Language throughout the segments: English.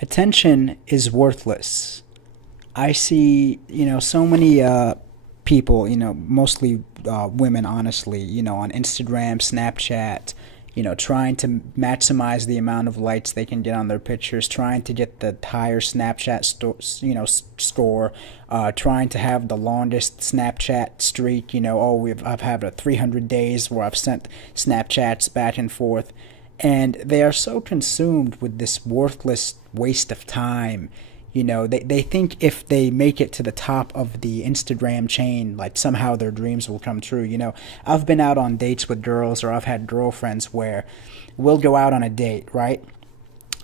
Attention is worthless. I see, so many people, mostly women, honestly, on Instagram, Snapchat, trying to maximize the amount of likes they can get on their pictures, trying to get the higher Snapchat score, trying to have the longest Snapchat streak. I've had a 300 days where I've sent Snapchats back and forth, and they are so consumed with this worthless waste of time. They think if they make it to the top of the Instagram chain, like somehow their dreams will come true. I've been out on dates with girls, or I've had girlfriends where we'll go out on a date, right?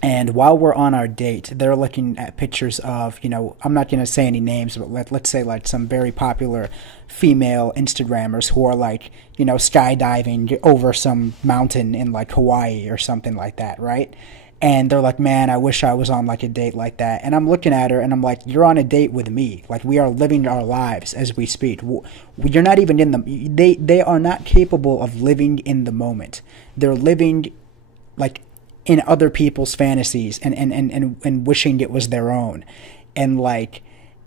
And while we're on our date, they're looking at pictures of, I'm not going to say any names, but let's say like some very popular female Instagrammers who are like, skydiving over some mountain in like Hawaii or something like that, right? And they're like, man, I wish I was on like a date like that. And I'm looking at her and I'm like, you're on a date with me. Like, we are living our lives as we speak. You're not even in the, they are not capable of living in the moment. They're living like in other people's fantasies and wishing it was their own. And like,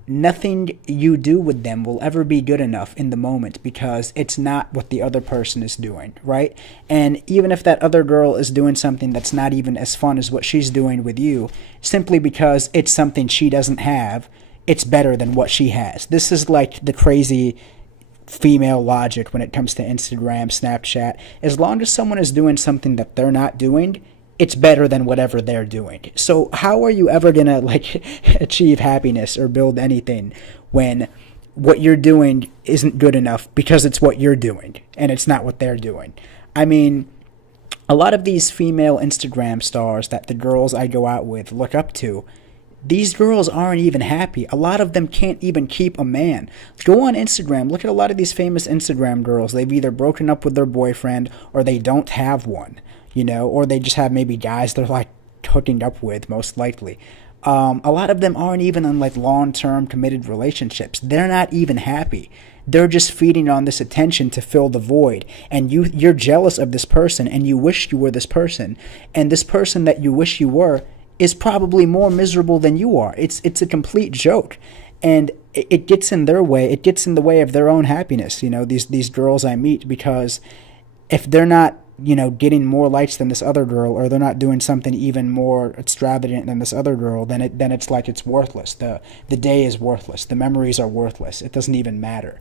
nothing you do with them will ever be good enough in the moment because it's not what the other person is doing, right? And even if that other girl is doing something that's not even as fun as what she's doing with you, simply because it's something she doesn't have, it's better than what she has. This is like the crazy female logic when it comes to Instagram, Snapchat. As long as someone is doing something that they're not doing, it's better than whatever they're doing. So how are you ever gonna like achieve happiness or build anything when what you're doing isn't good enough because it's what you're doing and it's not what they're doing? I mean, a lot of these female Instagram stars that the girls I go out with look up to, these girls aren't even happy. A lot of them can't even keep a man. Go on Instagram, look at a lot of these famous Instagram girls. They've either broken up with their boyfriend or they don't have one. Or they just have maybe guys they're like hooking up with, most likely. A lot of them aren't even in like long-term committed relationships. They're not even happy. They're just feeding on this attention to fill the void. And you're jealous of this person and you wish you were this person. And this person that you wish you were is probably more miserable than you are. It's a complete joke. And it gets in their way. It gets in the way of their own happiness, these girls I meet, because if they're not getting more likes than this other girl, or they're not doing something even more extravagant than this other girl, then it's like it's worthless. The day is worthless. The memories are worthless. It doesn't even matter.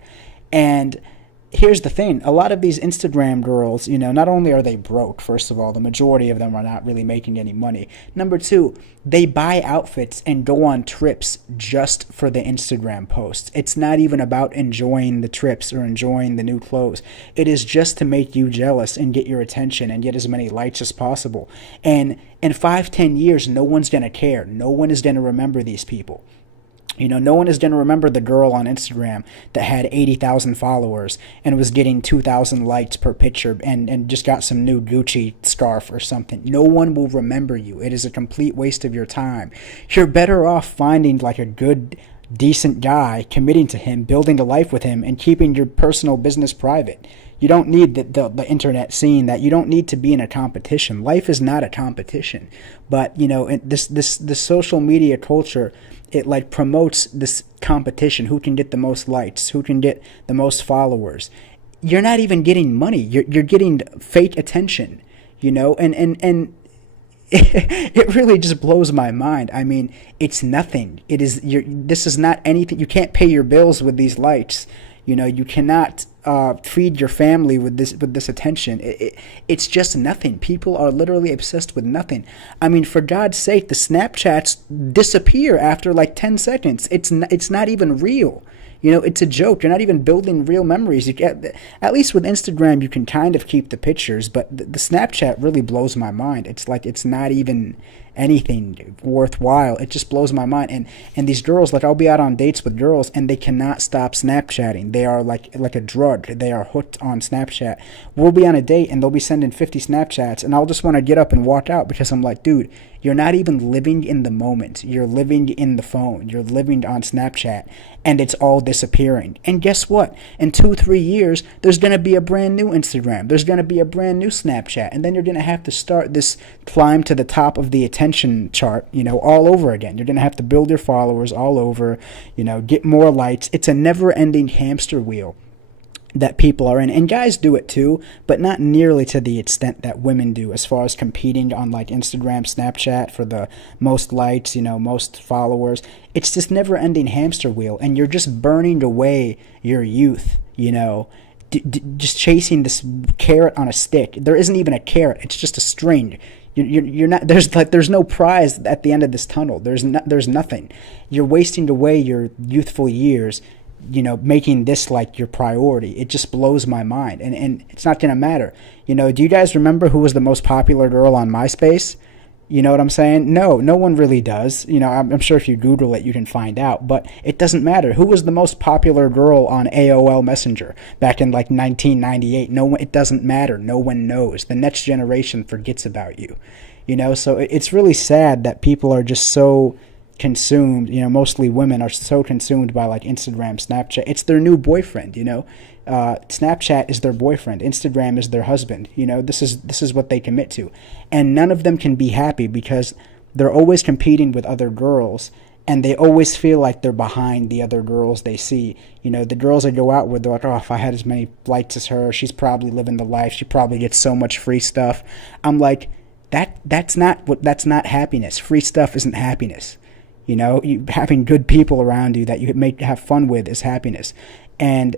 And here's the thing. A lot of these Instagram girls, not only are they broke, first of all, the majority of them are not really making any money. Number two, they buy outfits and go on trips just for the Instagram posts. It's not even about enjoying the trips or enjoying the new clothes. It is just to make you jealous and get your attention and get as many likes as possible. And in 5-10 years, no one's going to care. No one is going to remember these people. No one is going to remember the girl on Instagram that had 80,000 followers and was getting 2,000 likes per picture and just got some new Gucci scarf or something. No one will remember you. It is a complete waste of your time. You're better off finding like a good, decent guy, committing to him, building a life with him, and keeping your personal business private. You don't need the internet seeing that. You don't need to be in a competition. Life is not a competition. But, this social media culture, it like promotes this competition. Who can get the most likes? Who can get the most followers? You're not even getting money. You're getting fake attention, and it really just blows my mind. I mean, it's nothing. This is not anything. You can't pay your bills with these likes. You cannot feed your family with this attention. It's just nothing. People are literally obsessed with nothing. I mean, for God's sake, the Snapchats disappear after like 10 seconds. It's not even real. It's a joke. You're not even building real memories. At least with Instagram, you can kind of keep the pictures, but the Snapchat really blows my mind. It's like it's not even anything worthwhile. It just blows my mind. And these girls, like, I'll be out on dates with girls and they cannot stop Snapchatting. They are like a drug. They are hooked on Snapchat. We'll be on a date and they'll be sending 50 Snapchats and I'll just want to get up and walk out because I'm like, dude, you're not even living in the moment. You're living in the phone. You're living on Snapchat and it's all disappearing. And guess what? In 2-3 years, there's going to be a brand new Instagram. There's going to be a brand new Snapchat. And then you're going to have to start this climb to the top of the attention attention chart, all over again. You're going to have to build your followers all over, get more likes. It's a never-ending hamster wheel that people are in, and guys do it too, but not nearly to the extent that women do, as far as competing on like Instagram, Snapchat for the most likes, most followers. It's this never-ending hamster wheel, and you're just burning away your youth, just chasing this carrot on a stick. There isn't even a carrot; it's just a string. You're not, there's no prize at the end of this tunnel. There's nothing. You're wasting away your youthful years, making this like your priority. It just blows my mind, and it's not gonna matter. Do you guys remember who was the most popular girl on MySpace? You know what I'm saying? No one really does. I'm sure if you Google it, you can find out, but it doesn't matter. Who was the most popular girl on AOL Messenger back in like 1998? No one. It doesn't matter. No one knows. The next generation forgets about you. So it's really sad that people are just so consumed, mostly women are so consumed by like Instagram, Snapchat. It's their new boyfriend, Snapchat is their boyfriend, Instagram is their husband. This is what they commit to, and none of them can be happy because they're always competing with other girls, and they always feel like they're behind the other girls they see. The girls I go out with, they're like, oh, if I had as many likes as her, she's probably living the life, she probably gets so much free stuff. I'm like, that's not happiness. Free stuff isn't happiness. You having good people around you that you have fun with is happiness. And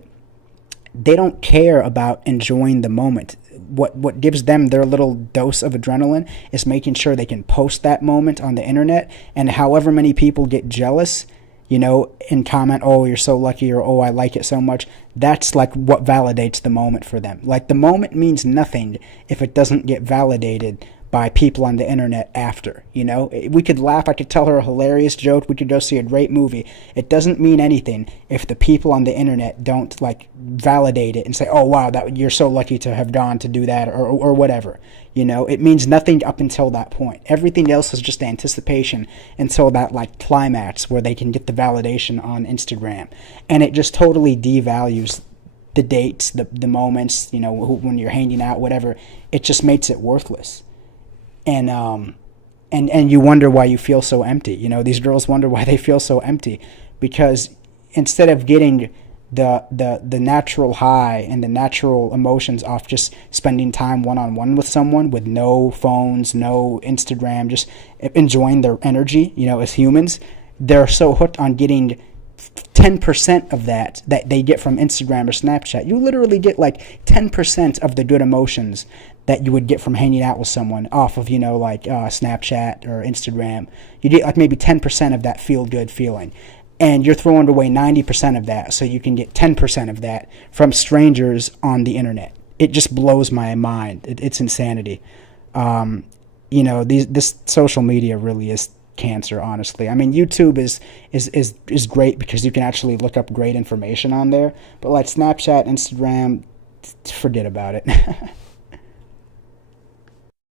they don't care about enjoying the moment. What gives them their little dose of adrenaline is making sure they can post that moment on the internet, and however many people get jealous, and comment, oh, you're so lucky, or oh, I like it so much. That's like what validates the moment for them. Like, the moment means nothing if it doesn't get validated by people on the internet after. We could laugh, I could tell her a hilarious joke, we could go see a great movie. It doesn't mean anything if the people on the internet don't like validate it and say, oh wow, that you're so lucky to have gone to do that, or whatever. It means nothing up until that point. Everything else is just anticipation until that like climax where they can get the validation on Instagram. And it just totally devalues the dates, the moments, when you're hanging out, whatever. It just makes it worthless. And you wonder why you feel so empty. These girls wonder why they feel so empty, because instead of getting the natural high and the natural emotions off just spending time one-on-one with someone with no phones, no Instagram, just enjoying their energy, as humans, they're so hooked on getting 10% of that they get from Instagram or Snapchat. You literally get like 10% of the good emotions that you would get from hanging out with someone off of, Snapchat or Instagram. You get like maybe 10% of that feel-good feeling. And you're throwing away 90% of that so you can get 10% of that from strangers on the internet. It just blows my mind. It's insanity. This social media really is cancer, honestly. I mean, YouTube is great because you can actually look up great information on there. But like Snapchat, Instagram, forget about it.